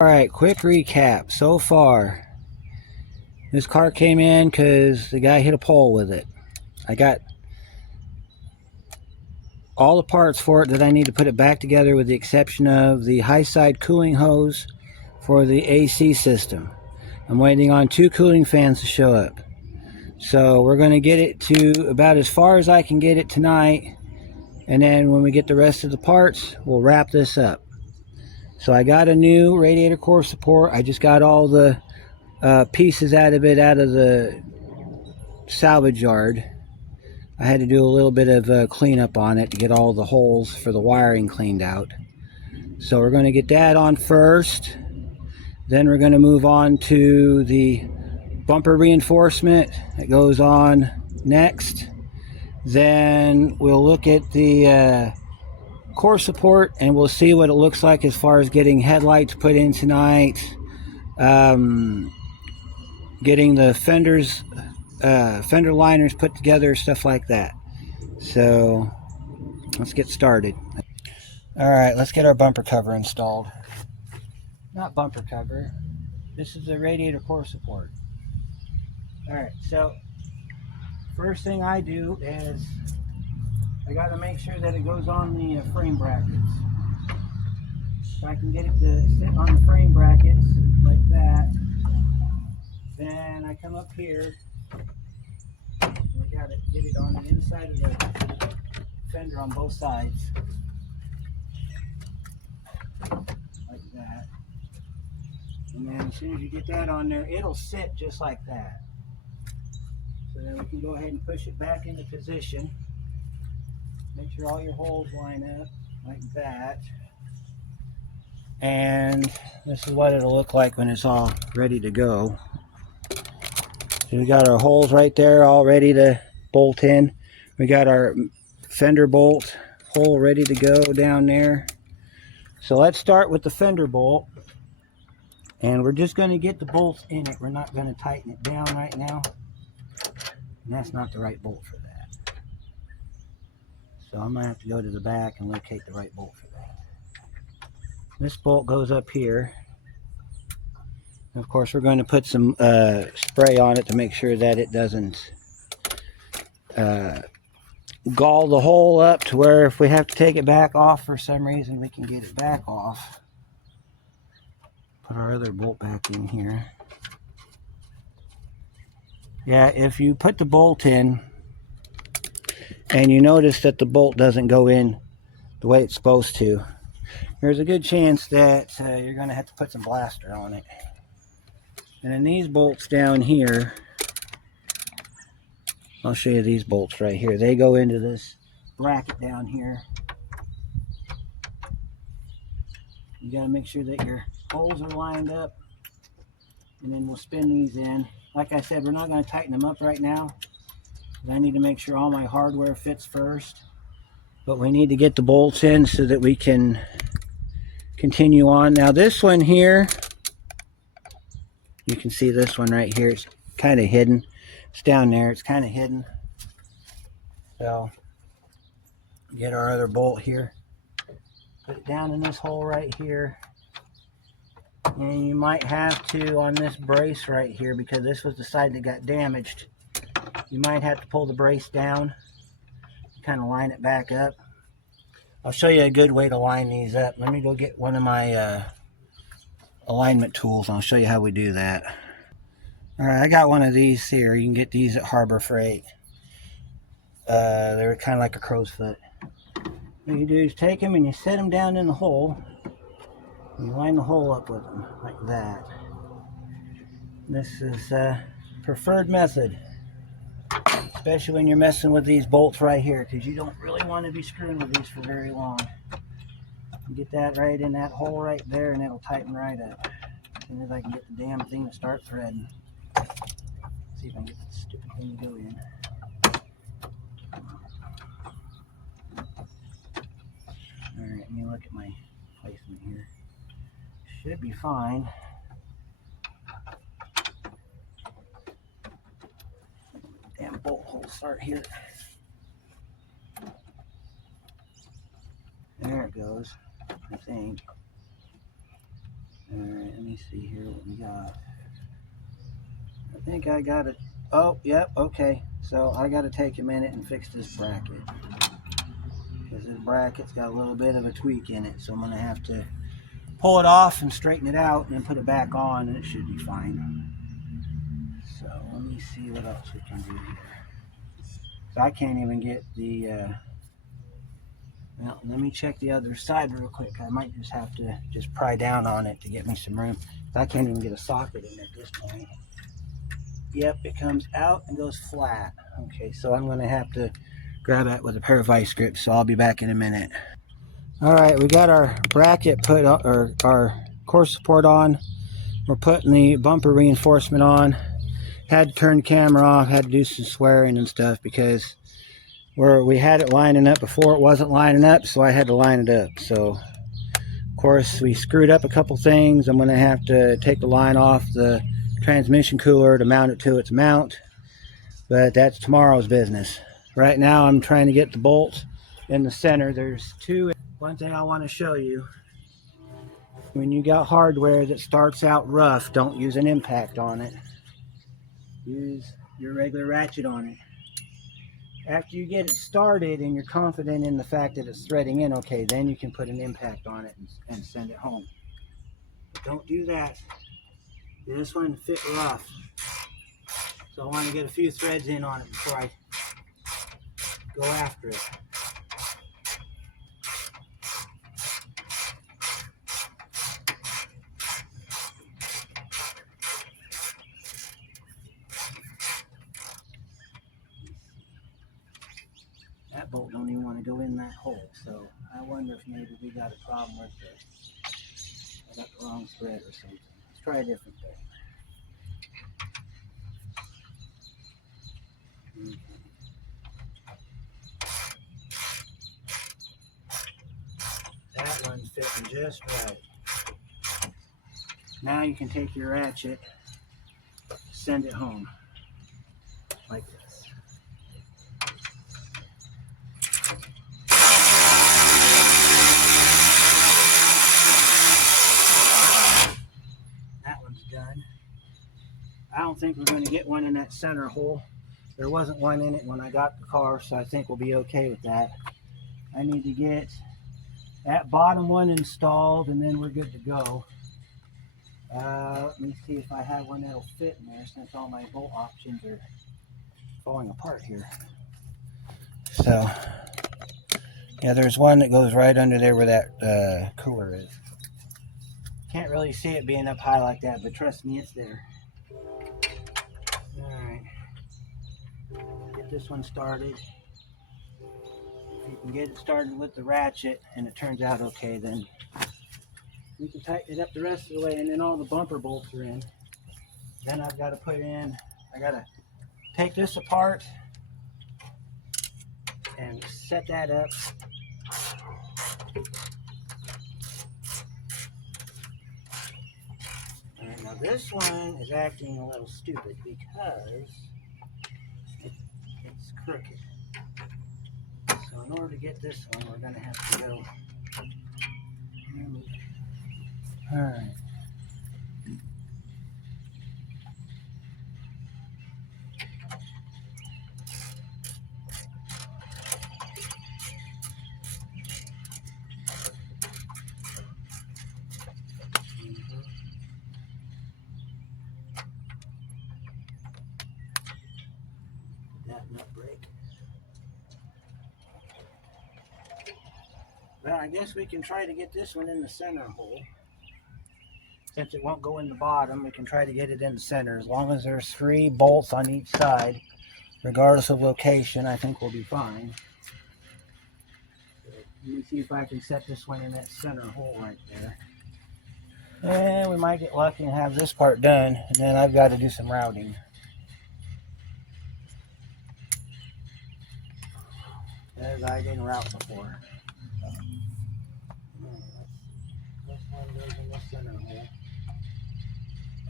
Alright, quick recap. So far, this car came in because the guy hit a pole with it. I got all the parts for it that I need to put it back together, with the exception of the high side cooling hose for the AC system. I'm waiting on 2 cooling fans to show up. So we're going to get it to about as far as I can get it tonight, and then when we get the rest of the parts, we'll wrap this up. So I got a new radiator core support. I just got all the pieces out of it out of the salvage yard. I had to do a little bit of cleanup on it to get all the holes for the wiring cleaned out. So we're going to get that on first. Then we're going to move on to the bumper reinforcement that goes on next. Then we'll look at the core support and we'll see what it looks like as far as getting headlights put in tonight, getting the fenders, fender liners put together, stuff like that. So let's get started. All right, let's get our bumper cover installed. Not bumper cover. This is the radiator core support. All right, so first thing I do is I got to make sure that it goes on the frame brackets. If I can get it to sit on the frame brackets like that, then I come up here. We got to get it on the inside of the fender on both sides, like that. And then as soon as you get that on there, it'll sit just like that. So then we can go ahead and push it back into position. Make sure all your holes line up like that. And this is what it'll look like when it's all ready to go. So we got our holes right there all ready to bolt in. We got our fender bolt hole ready to go down there. So let's start with the fender bolt. And we're just going to get the bolts in it. We're not going to tighten it down right now. And that's not the right bolt for that. So I'm going to have to go to the back and locate the right bolt for that. This bolt goes up here. And of course, we're going to put some spray on it to make sure that it doesn't gall the hole up to where if we have to take it back off for some reason, we can get it back off. Put our other bolt back in here. Yeah, if you put the bolt in and you notice that the bolt doesn't go in the way it's supposed to, there's a good chance that you're going to have to put some blaster on it. And then these bolts down here, I'll show you these bolts right here. They go into this bracket down here. You got to make sure that your holes are lined up, and then we'll spin these in. Like I said, we're not going to tighten them up right now. I need to make sure all my hardware fits first. But we need to get the bolts in so that we can continue on. Now this one here, you can see this one right here. It's kind of hidden. It's down there. It's kind of hidden. So get our other bolt here. Put it down in this hole right here. And you might have to, on this brace right here, because this was the side that got damaged, you might have to pull the brace down, kind of line it back up. I'll show you a good way to line these up. Let me go get one of my alignment tools and I'll show you how we do that. Alright, I got one of these here. You can get these at Harbor Freight. They're kind of like a crow's foot. What you do is take them and you set them down in the hole. You line the hole up with them like that. This is a preferred method, especially when you're messing with these bolts right here, because you don't really want to be screwing with these for very long. You get that right in that hole right there and it'll tighten right up. As soon as I can get the damn thing to start threading. See if I can get this stupid thing to go in. Alright, let me look at my placement here. Should be fine. Damn bolt hole start here. There it goes, I think. Alright, let me see here what we got. I think I got it. Oh, yep, okay. So I got to take a minute and fix this bracket. Because this bracket's got a little bit of a tweak in it. So I'm going to have to pull it off and straighten it out and then put it back on and it should be fine. So let me see what else we can do here. So I can't even get the... well, let me check the other side real quick. I might just have to just pry down on it to get me some room. I can't even get a socket in at this point. Yep, it comes out and goes flat. Okay, so I'm going to have to grab that with a pair of vice grips, so I'll be back in a minute. All right, we got our bracket put on, or our core support on. We're putting the bumper reinforcement on. Had to turn the camera off, had to do some swearing and stuff because we had it lining up before it wasn't lining up, so I had to line it up. So, of course, we screwed up a couple things. I'm going to have to take the line off the transmission cooler to mount it to its mount, but that's tomorrow's business. Right now I'm trying to get the bolts in the center. There's two. One thing I want to show you, when you got hardware that starts out rough, don't use an impact on it. Use your regular ratchet on it. After you get it started and you're confident in the fact that it's threading in okay, then you can put an impact on it and send it home. But don't do that. This one fit rough. So I want to get a few threads in on it before I go after it. That bolt don't even want to go in that hole, so I wonder if maybe we got a problem with this. I got the wrong thread or something. Let's try a different thing. That one's fitting just right. Now you can take your ratchet, send it home, like this. That one's done. I don't think we're going to get one in that center hole. There wasn't one in it when I got the car, so I think we'll be okay with that. I need to get that bottom one installed and then we're good to go. Let me see if I have one that'll fit in there since all my bolt options are falling apart here. So, yeah, there's one that goes right under there where that cooler is. Can't really see it being up high like that, but trust me, it's there. Alright. Get this one started. If you can get it started with the ratchet and it turns out okay, then we can tighten it up the rest of the way, and then all the bumper bolts are in. Then I've got to put in, I got to take this apart and set that up. Alright, now this one is acting a little stupid because it's crooked. So in order to get this one, we're going to have to go. Alright. That nut break. Well, I guess we can try to get this one in the center hole. Since it won't go in the bottom, we can try to get it in the center. As long as there's 3 bolts on each side, regardless of location, I think we'll be fine. Let me see if I can set this one in that center hole right there. And we might get lucky and have this part done, and then I've got to do some routing. As I didn't route before. This one goes in the center hole.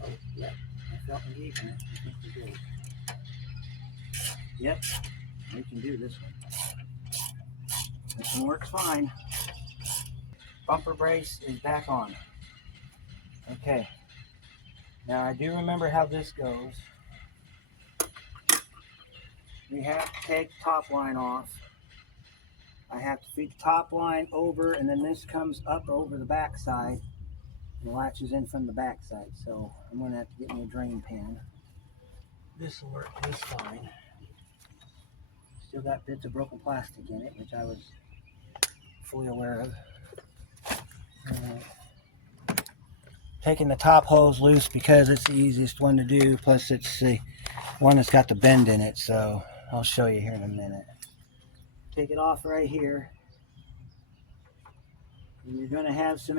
Oh, yep. I felt engagement. I think we did. Yep. We can do this one. This one works fine. Bumper brace is back on. Okay. Okay. Now I do remember how this goes. We have to take the top line off. I have to feed the top line over, and then this comes up over the back side and latches in from the back side. So I'm going to have to get me a drain pan. This will work just fine. Still got bits of broken plastic in it, which I was fully aware of. Taking the top hose loose because it's the easiest one to do, plus it's the one that's got the bend in it, so I'll show you here in a minute. Take it off right here. And you're going to have some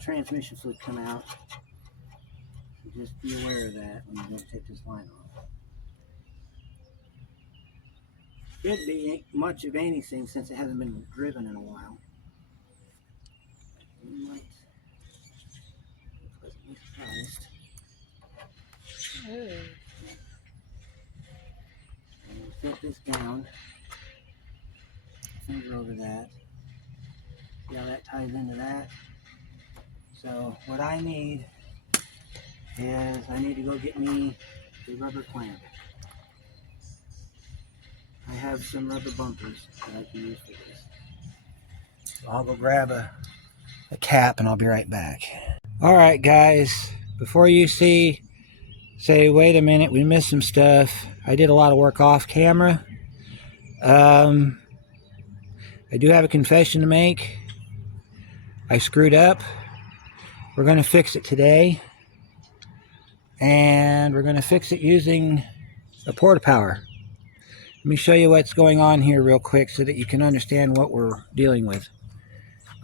transmission fluid come out. So just be aware of that when you're going to take this line off. Shouldn't be much of anything since it hasn't been driven in a while. You might be pleasantly surprised. And we'll set this down. Finger over that. See how that ties into that? So what I need is I need to go get me a rubber clamp. I have some rubber bumpers that I can use for this. So I'll go grab a cap and I'll be right back. Alright guys, before you say wait a minute, we missed some stuff. I did a lot of work off camera. I do have a confession to make. I screwed up. We're going to fix it today. And we're going to fix it using a porta power. Let me show you what's going on here real quick so that you can understand what we're dealing with.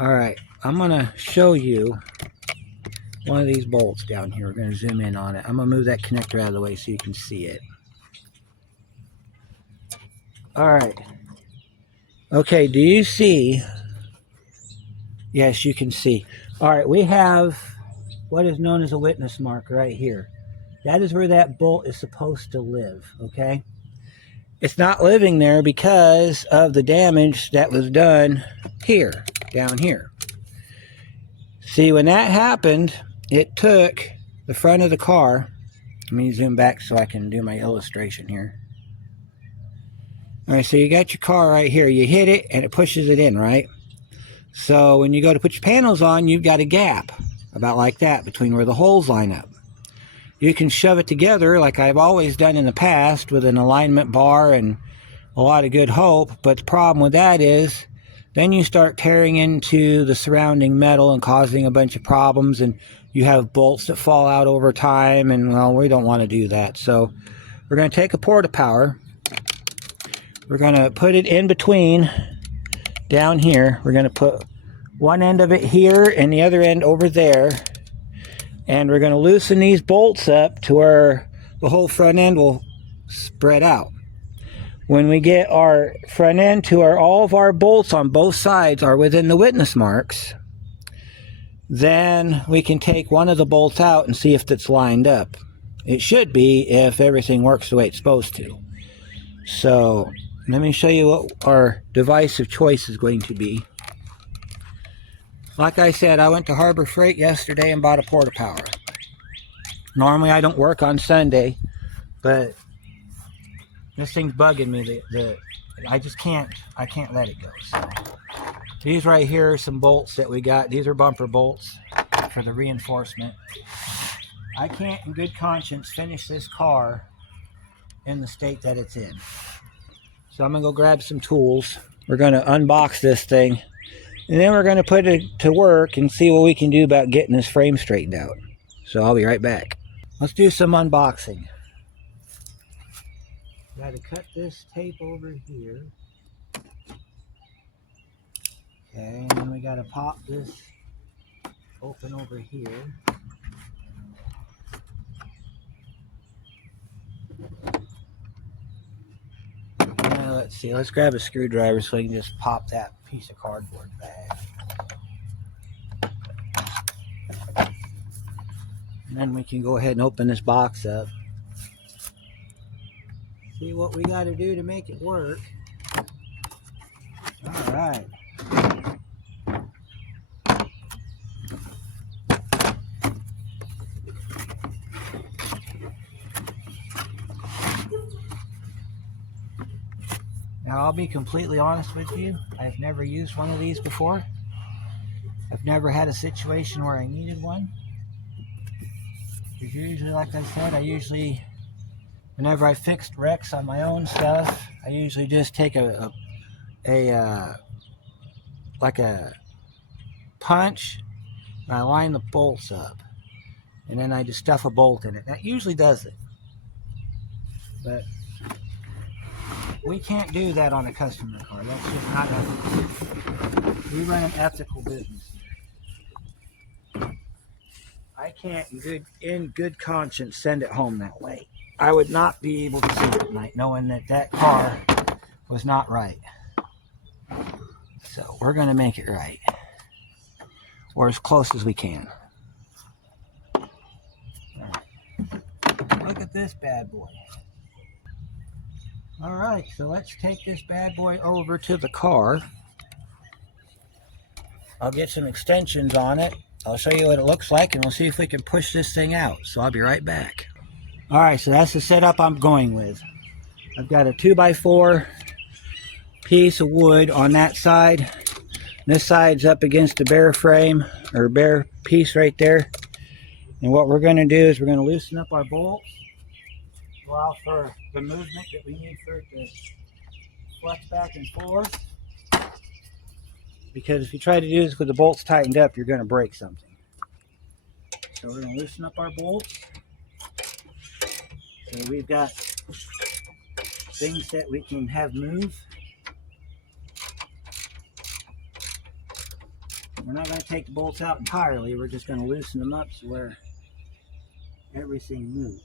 Alright, I'm going to show you one of these bolts down here. We're going to zoom in on it. I'm going to move that connector out of the way so you can see it. Alright. Okay, do you see? Yes, you can see. Alright, we have what is known as a witness mark right here. That is where that bolt is supposed to live, okay? It's not living there because of the damage that was done here, down here. See, when that happened, it took the front of the car. Let me zoom back so I can do my illustration here. All right, so you got your car right here. You hit it and it pushes it in, right? So when you go to put your panels on, you've got a gap about like that between where the holes line up. You can shove it together like I've always done in the past with an alignment bar and a lot of good hope, but the problem with that is then you start tearing into the surrounding metal and causing a bunch of problems, and you have bolts that fall out over time, and well, we don't want to do that. So we're going to take a porta power. We're going to put it in between down here. We're going to put one end of it here and the other end over there. And we're going to loosen these bolts up to where the whole front end will spread out. When we get our front end to where all of our bolts on both sides are within the witness marks, then we can take one of the bolts out and see if it's lined up. It should be if everything works the way it's supposed to. So let me show you what our device of choice is going to be. Like I said, I went to Harbor Freight yesterday and bought a porta power. Normally I don't work on Sunday, but this thing's bugging me. I just can't let it go. So these right here are some bolts that we got. These are bumper bolts for the reinforcement. I can't in good conscience finish this car in the state that it's in. So I'm gonna go grab some tools. We're gonna unbox this thing, and then we're going to put it to work and see what we can do about getting this frame straightened out. So I'll be right back. Let's do some unboxing. Got to cut this tape over here. Okay, and then we got to pop this open over here. Now let's see, let's grab a screwdriver so we can just pop that piece of cardboard back. And then we can go ahead and open this box up. See what we got to do to make it work. All right. Now I'll be completely honest with you, I've never used one of these before. I've never had a situation where I needed one. Because usually, like I said, whenever I fixed wrecks on my own stuff, I usually just take like a punch, and I line the bolts up, and then I just stuff a bolt in it. That usually does it. But we can't do that on a customer car. That's just not ethical. We run an ethical business. I can't, in good conscience, send it home that way. I would not be able to sleep at night knowing that that car was not right. So we're going to make it right, or as close as we can. All right. Look at this bad boy. All right, so let's take this bad boy over to the car. I'll get some extensions on it. I'll show you what it looks like, and we'll see if we can push this thing out. So I'll be right back. All right, so that's the setup I'm going with. I've got a 2x4 piece of wood on that side. This side's up against the bare frame, or bare piece right there. And what we're going to do is we're going to loosen up our bolts, allow for the movement that we need for it to flex back and forth. Because if you try to do this with the bolts tightened up, you're going to break something. So we're going to loosen up our bolts. So we've got things that we can have move. We're not going to take the bolts out entirely. We're just going to loosen them up so where everything moves.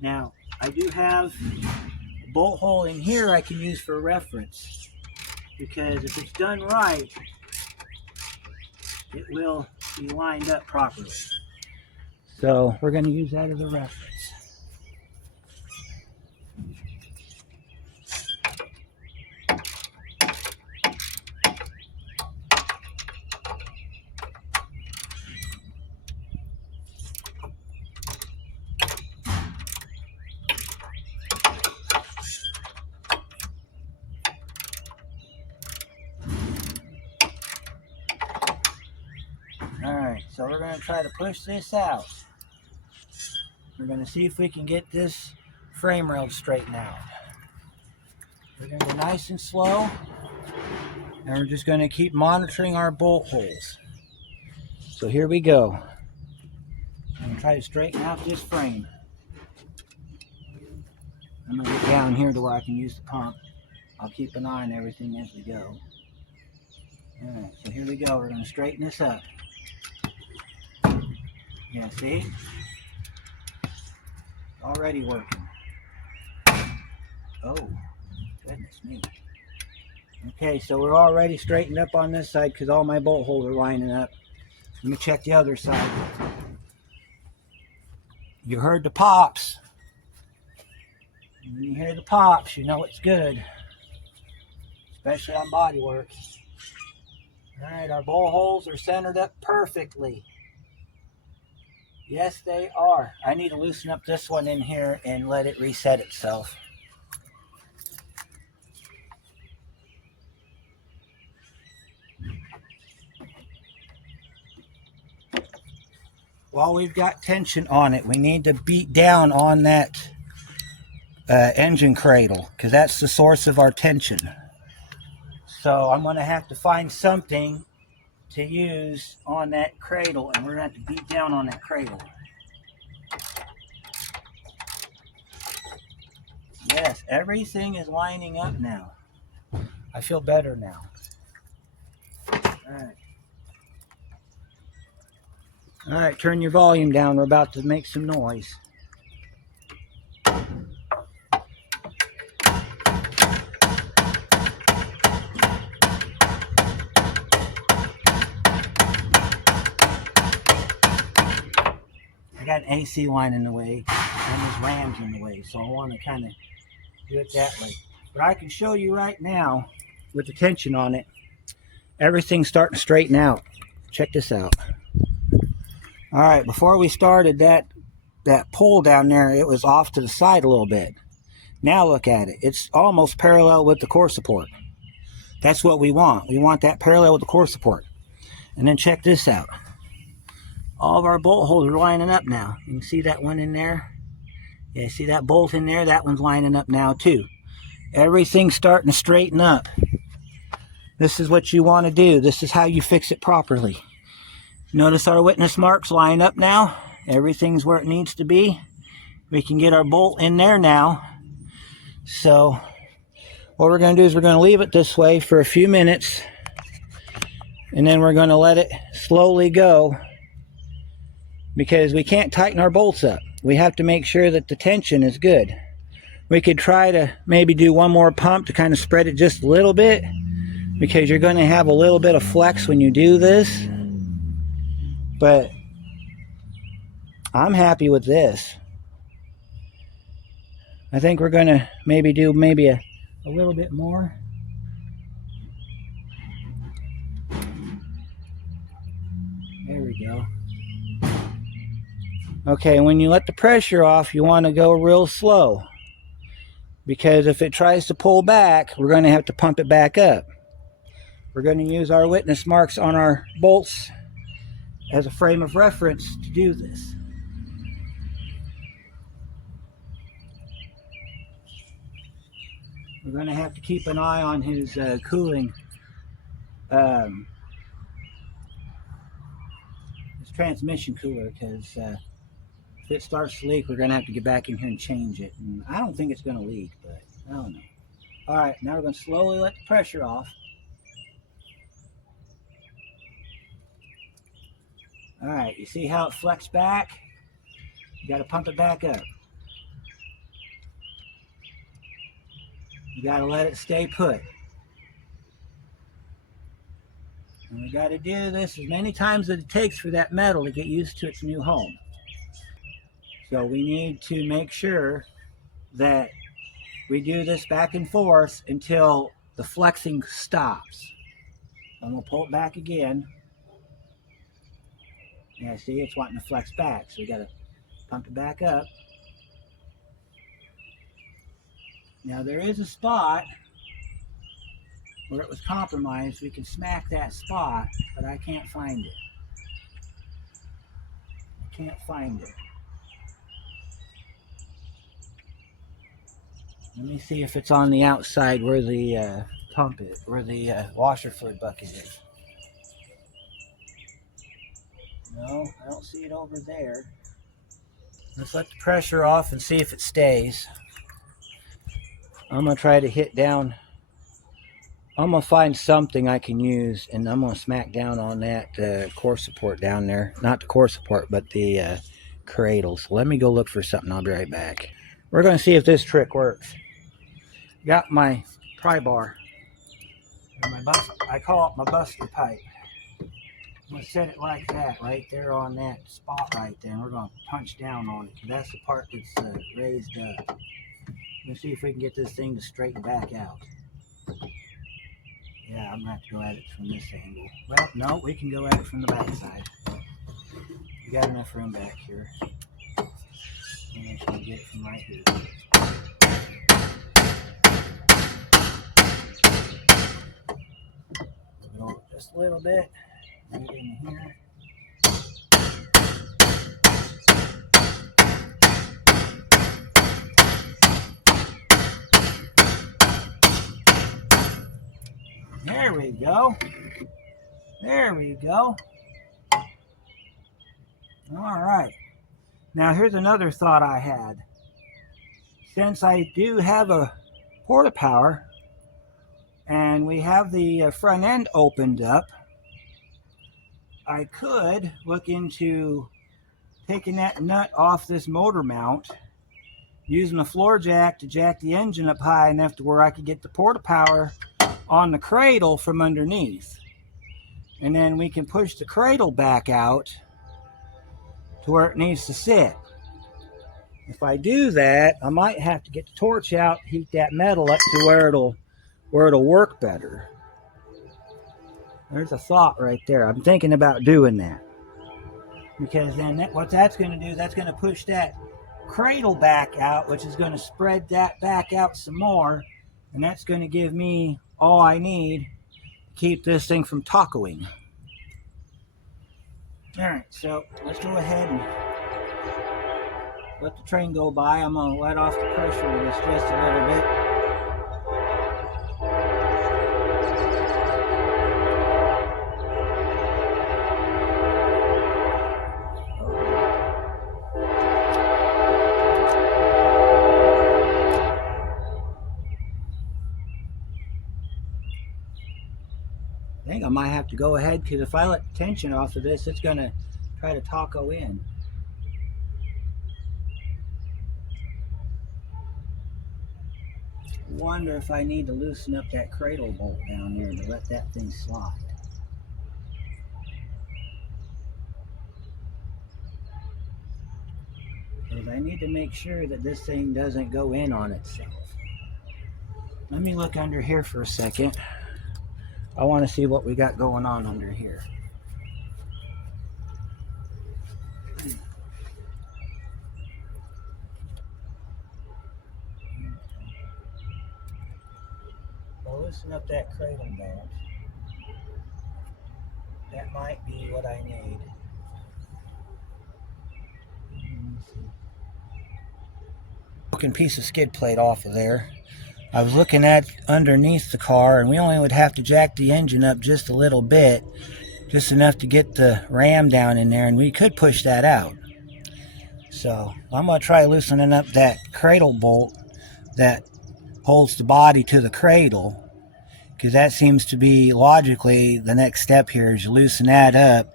Now, I do have a bolt hole in here I can use for reference, because if it's done right, it will be lined up properly. So we're going to use that as a reference. Alright, so we're going to try to push this out. We're going to see if we can get this frame rail straightened out. We're going to go nice and slow, and we're just going to keep monitoring our bolt holes. So here we go. I'm going to try to straighten out this frame. I'm going to get down here to where I can use the pump. I'll keep an eye on everything as we go. Alright, so here we go. We're going to straighten this up. Yeah, see? Already working. Oh, goodness me. Okay, so we're already straightened up on this side because all my bolt holes are lining up. Let me check the other side. You heard the pops. When you hear the pops, you know it's good. Especially on body work. Alright, our bolt holes are centered up perfectly. Yes, they are. I need to loosen up this one in here and let it reset itself. While we've got tension on it, we need to beat down on that engine cradle, because that's the source of our tension. So I'm going to have to find something to use on that cradle, and we're going to have to beat down on that cradle. Yes, everything is lining up now. I feel better now. Alright. Alright, turn your volume down. We're about to make some noise. I got an AC line in the way, and there's rams in the way, so I want to kind of do it that way. But I can show you right now, with the tension on it, everything's starting to straighten out. Check this out. Alright, before we started, that pole down there, it was off to the side a little bit. Now look at it. It's almost parallel with the core support. That's what we want. We want that parallel with the core support. And then check this out. All of our bolt holes are lining up now. You can see that one in there. Yeah, see that bolt in there? That one's lining up now too. Everything's starting to straighten up. This is what you want to do. This is how you fix it properly. Notice our witness marks line up now. Everything's where it needs to be. We can get our bolt in there now. So what we're going to do is we're going to leave it this way for a few minutes, and then we're going to let it slowly go, because we can't tighten our bolts up. We have to make sure that the tension is good. We could try to maybe do one more pump to kind of spread it just a little bit, because you're going to have a little bit of flex when you do this. But I'm happy with this. I think we're going to maybe do a little bit more. There we go. Okay, when you let the pressure off, you want to go real slow, because if it tries to pull back, we're going to have to pump it back up. We're going to use our witness marks on our bolts as a frame of reference to do this. We're going to have to keep an eye on his cooling, his transmission cooler, because if it starts to leak, we're going to have to get back in here and change it. And I don't think it's going to leak, but I don't know. All right, now we're going to slowly let the pressure off. All right, you see how it flexed back? You got to pump it back up. You got to let it stay put. And we got to do this as many times as it takes for that metal to get used to its new home. So we need to make sure that we do this back and forth until the flexing stops. And we'll pull it back again. Yeah, see, it's wanting to flex back, so we got to pump it back up. Now there is a spot where it was compromised. We can smack that spot, but I can't find it. I can't find it. Let me see if it's on the outside where the pump is, where the washer fluid bucket is. No, I don't see it over there. Let's let the pressure off and see if it stays. I'm going to try to hit down. I'm going to find something I can use, and I'm going to smack down on that core support down there. Not the core support, but the cradles. Let me go look for something. I'll be right back. We're going to see if this trick works. Got my pry bar. And I call it my buster pipe. I'm going to set it like that, right there on that spot right there. And we're going to punch down on it. That's the part that's raised up. Let's see if we can get this thing to straighten back out. Yeah, I'm going to have to go at it from this angle. Well, no, we can go at it from the back side. We got enough room back here. I'm just going to get it from right here. Go just a little bit. Get it in here. There we go. There we go. All right. Now here's another thought I had. Since I do have a porta power and we have the front end opened up, I could look into taking that nut off this motor mount, using a floor jack to jack the engine up high enough to where I could get the porta power on the cradle from underneath. And then we can push the cradle back out to where it needs to sit. If I do that, I might have to get the torch out, heat that metal up to where it'll work better. There's a thought right there. I'm thinking about doing that. Because then what that's going to do, that's going to push that cradle back out, which is going to spread that back out some more, and that's going to give me all I need to keep this thing from tacoing. Alright, so let's go ahead and let the train go by. I'm going to let off the pressure of this just a little bit. I think I might have to go ahead, because if I let the tension off of this, it's going to try to taco in. I wonder if I need to loosen up that cradle bolt down there to let that thing slide. Because I need to make sure that this thing doesn't go in on itself. Let me look under here for a second. I want to see what we got going on under here. I'll loosen up that cradle bolt. That might be what I need. Broken piece of skid plate off of there. I was looking at underneath the car, and we only would have to jack the engine up just a little bit, just enough to get the ram down in there, and we could push that out. So I'm going to try loosening up that cradle bolt that holds the body to the cradle, because that seems to be logically the next step here, is you loosen that up,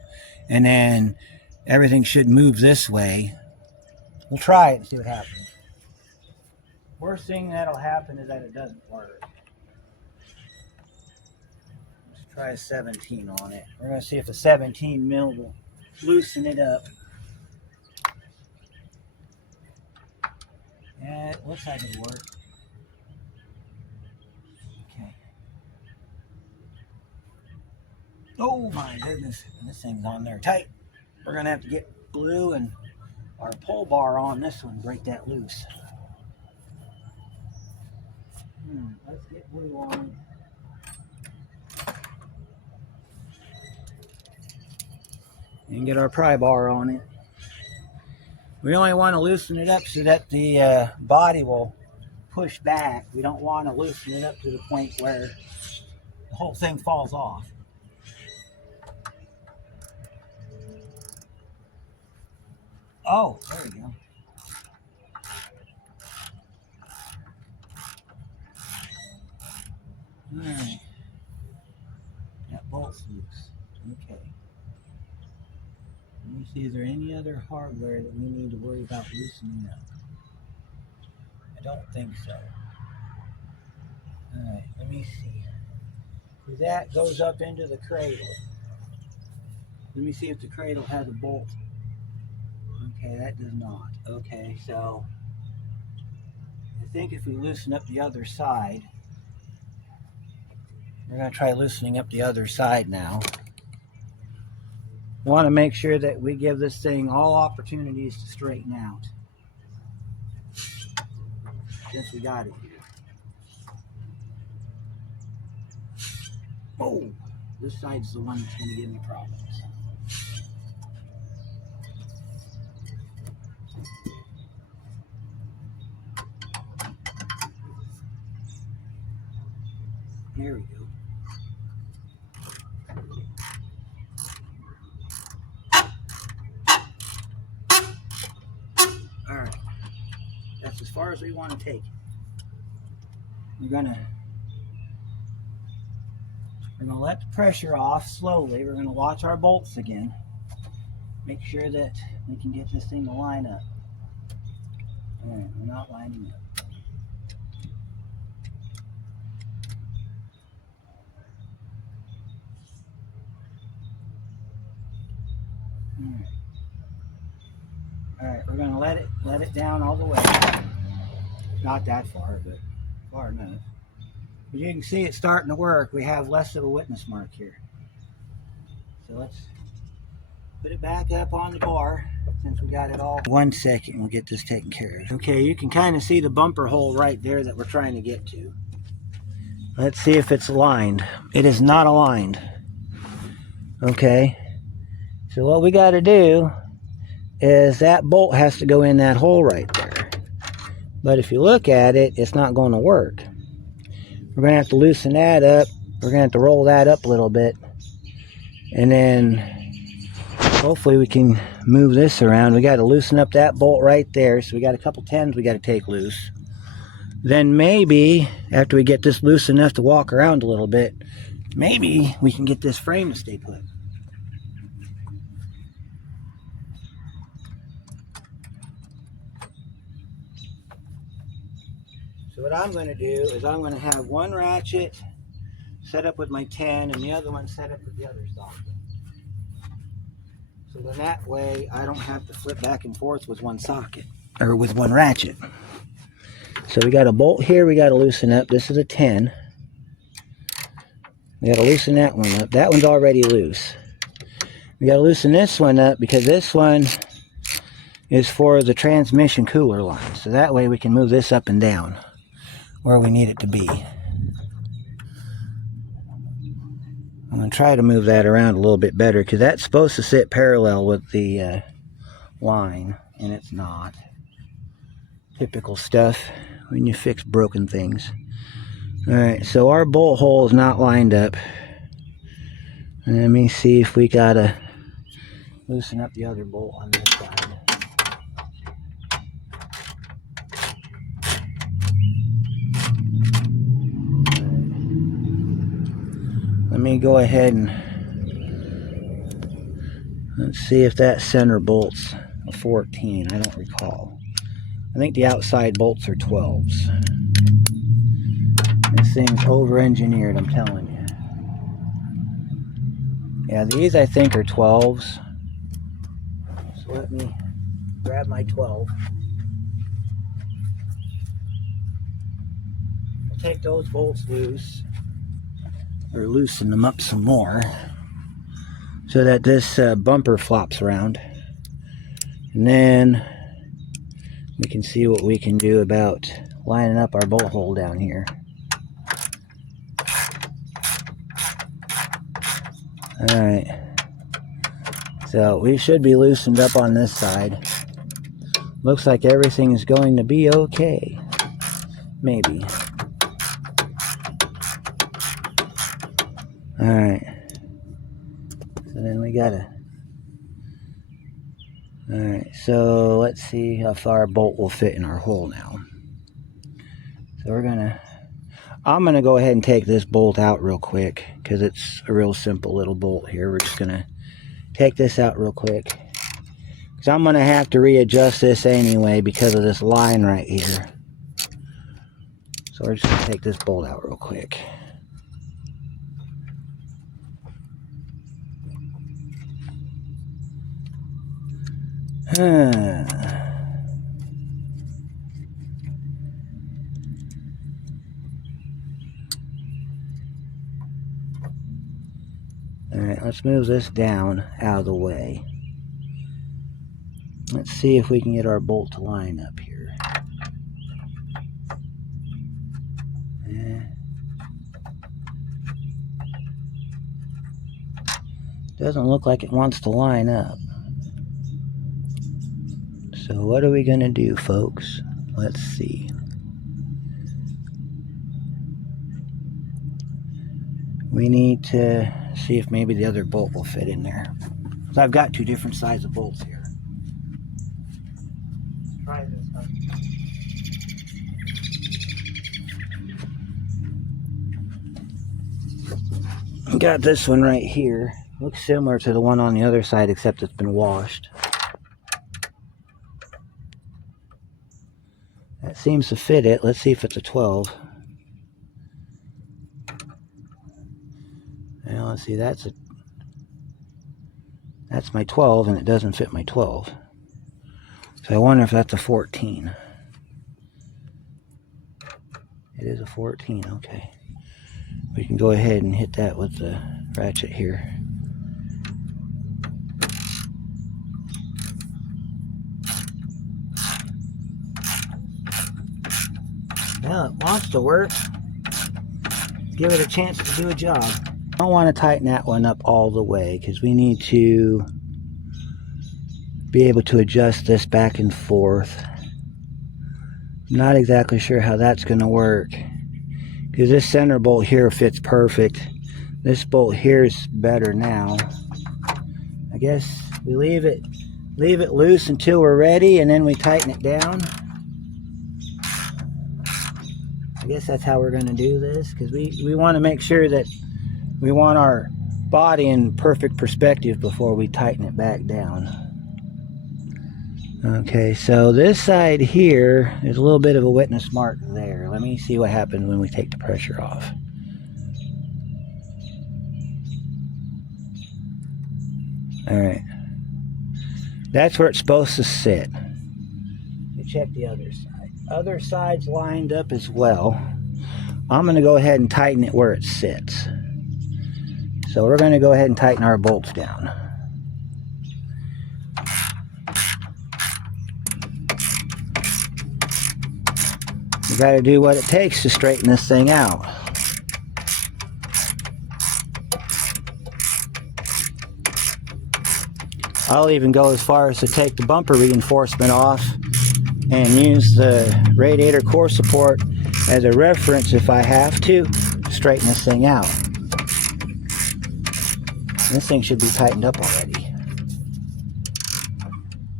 and then everything should move this way. We'll try it and see what happens. Worst thing that'll happen is that it doesn't work. Let's try a 17 on it. We're going to see if a 17 mil will loosen it up. Yeah, it looks like it'll work. Okay. Oh my goodness, this thing's on there tight. We're going to have to get glue and our pull bar on this one, break that loose. Let's get glue on. And get our pry bar on it. We only want to loosen it up so that the body will push back. We don't want to loosen it up to the point where the whole thing falls off. Oh, there we go. Alright. That bolt's loose. Okay. Let me see, is there any other hardware that we need to worry about loosening up? I don't think so. Alright, let me see. That goes up into the cradle. Let me see if the cradle has a bolt. Okay, that does not. Okay, so I think if we loosen up the other side, we're going to try loosening up the other side now. We want to make sure that we give this thing all opportunities to straighten out. Since we got it here. Oh, this side's the one that's going to give me problems. Here we go. All right, that's as far as we want to take it. We're gonna let the pressure off slowly. We're gonna watch our bolts again. Make sure that we can get this thing to line up. All right, we're not lining up. All right, we're gonna let it down all the way. Not that far, but far enough. As you can see, it's starting to work. We have less of a witness mark here. So let's put it back up on the bar. since we got it all. 1 second, we'll get this taken care of. Okay, you can kind of see the bumper hole right there that we're trying to get to. Let's see if it's aligned. It is not aligned. Okay, so what we got to do is that bolt has to go in that hole right there. But if you look at it, it's not going to work. We're going to have to loosen that up. We're going to have to roll that up a little bit. And then hopefully we can move this around. We got to loosen up that bolt right there. So we got a couple 10s we got to take loose. Then maybe after we get this loose enough to walk around a little bit, maybe we can get this frame to stay put. So what I'm going to do is I'm going to have one ratchet set up with my 10 and the other one set up with the other socket. So then that way I don't have to flip back and forth with one socket or with one ratchet. So we got a bolt here we got to loosen up. This is a 10. We got to loosen that one up. That one's already loose. We got to loosen this one up because this one is for the transmission cooler line. So that way we can move this up and down where we need it to be. I'm going to try to move that around a little bit better because that's supposed to sit parallel with the line, and it's not. Typical stuff when you fix broken things. Alright, so our bolt hole is not lined up. Let me see if we got to loosen up the other bolt on this side. Let me go ahead and let's see if that center bolt's a 14. I don't recall. I think the outside bolts are 12s. This thing's over-engineered, I'm telling you. Yeah, these I think are 12s. So let me grab my 12. I'll take those bolts loose. Or loosen them up some more so that this bumper flops around, and then we can see what we can do about lining up our bolt hole down here. Alright, so we should be loosened up on this side. Looks like everything is going to be okay. Maybe. Alright, so then we gotta, alright, so let's see how far our bolt will fit in our hole now. So I'm gonna go ahead and take this bolt out real quick because it's a real simple little bolt here. We're just gonna take this out real quick because I'm gonna have to readjust this anyway because of this line right here. So we're just gonna take this bolt out real quick. Alright, let's move this down out of the way. Let's see if we can get our bolt to line up here. Doesn't look like it wants to line up. So what are we going to do, folks? Let's see. We need to see if maybe the other bolt will fit in there. So I've got two different sizes of bolts here. Try this one. Got this one right here. Looks similar to the one on the other side except it's been washed. That seems to fit it. Let's see if it's a 12. Now let's see, that's my 12 and it doesn't fit my 12. So I wonder if that's a 14. It is a 14, okay. We can go ahead and hit that with the ratchet here. Well, it wants to work. Give it a chance to do a job. I don't want to tighten that one up all the way because we need to be able to adjust this back and forth. I'm not exactly sure how that's going to work because this center bolt here fits perfect. This bolt here is better now. I guess we leave it loose until we're ready, and then we tighten it down. I guess that's how we're going to do this, because we want to make sure that we want our body in perfect perspective before we tighten it back down. Okay, so this side here, there's a little bit of a witness mark there. Let me see what happens when we take the pressure off. Alright. That's where it's supposed to sit. Let me check the other side. Other side's lined up as well. I'm going to go ahead and tighten it where it sits. So we're going to go ahead and tighten our bolts down. You got to do what it takes to straighten this thing out. I'll even go as far as to take the bumper reinforcement off and use the radiator core support as a reference if I have to straighten this thing out. This thing should be tightened up already.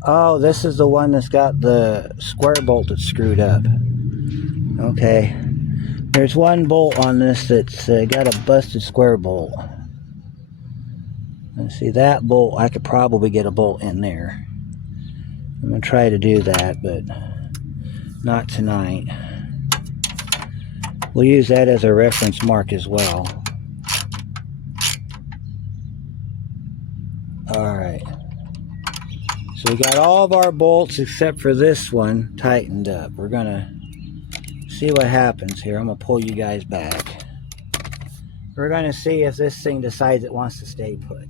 Oh, this is the one that's got the square bolt that's screwed up. Okay. There's one bolt on this that's got a busted square bolt. And see, that bolt, I could probably get a bolt in there. I'm going to try to do that, but not tonight. We'll use that as a reference mark as well. Alright. So we got all of our bolts except for this one tightened up. We're going to see what happens here. I'm going to pull you guys back. We're going to see if this thing decides it wants to stay put.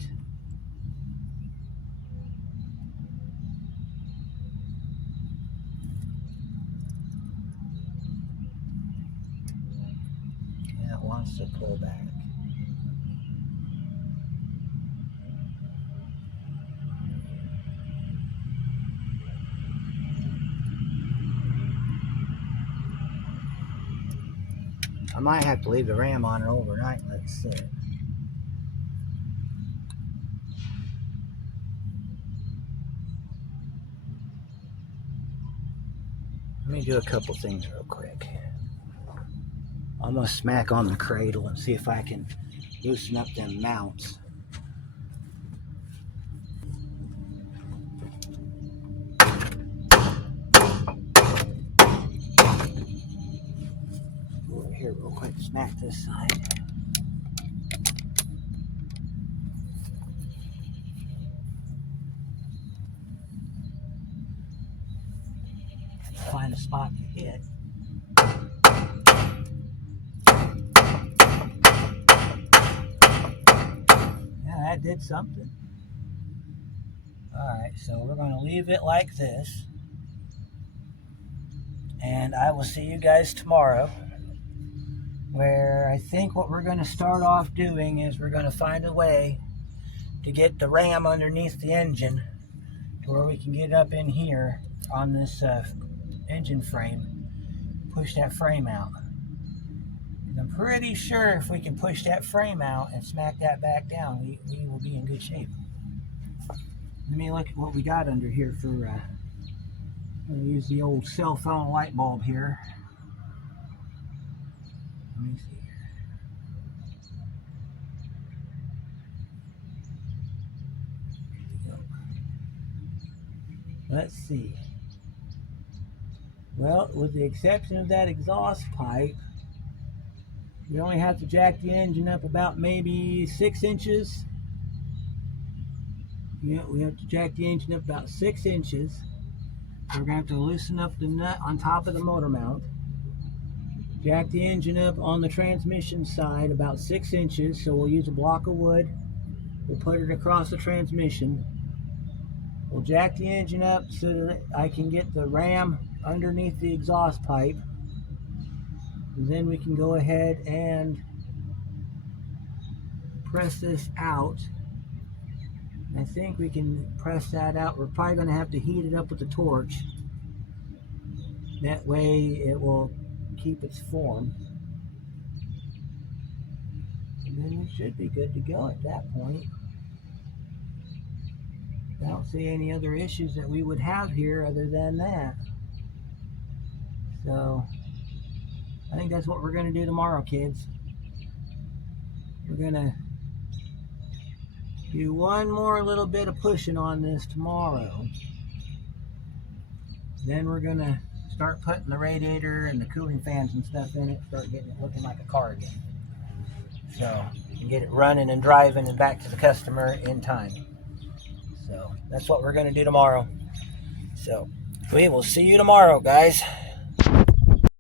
Yeah, it wants to pull back. I might have to leave the ram on it overnight and let it sit. Let me do a couple things real quick. I'm going to smack on the cradle and see if I can loosen up them mounts. Go over here real quick, smack this side. Find a spot to hit. Yeah, that did something. Alright, so we're going to leave it like this. And I will see you guys tomorrow, where I think what we're going to start off doing is we're going to find a way to get the ram underneath the engine to where we can get up in here on this engine frame, push that frame out. And I'm pretty sure if we can push that frame out and smack that back down, we will be in good shape. Let me look at what we got under here for, I'm going to use the old cell phone light bulb here. Let me see here. There we go. Let's see. Well, with the exception of that exhaust pipe, we only have to jack the engine up about maybe 6 inches. Yeah, we have to jack the engine up about 6 inches. We're going to have to loosen up the nut on top of the motor mount. Jack the engine up on the transmission side about 6 inches. So we'll use a block of wood. We'll put it across the transmission. We'll jack the engine up so that I can get the ram underneath the exhaust pipe. Then we can go ahead and press this out. I think we can press that out. We're probably going to have to heat it up with the torch. That way it will keep its form. And then we should be good to go at that point. I don't see any other issues that we would have here other than that. So I think that's what we're going to do tomorrow, kids. We're going to do one more little bit of pushing on this tomorrow. Then we're going to start putting the radiator and the cooling fans and stuff in it, start getting it looking like a car again. So you can get it running and driving and back to the customer in time. So that's what we're going to do tomorrow. So we will see you tomorrow, guys.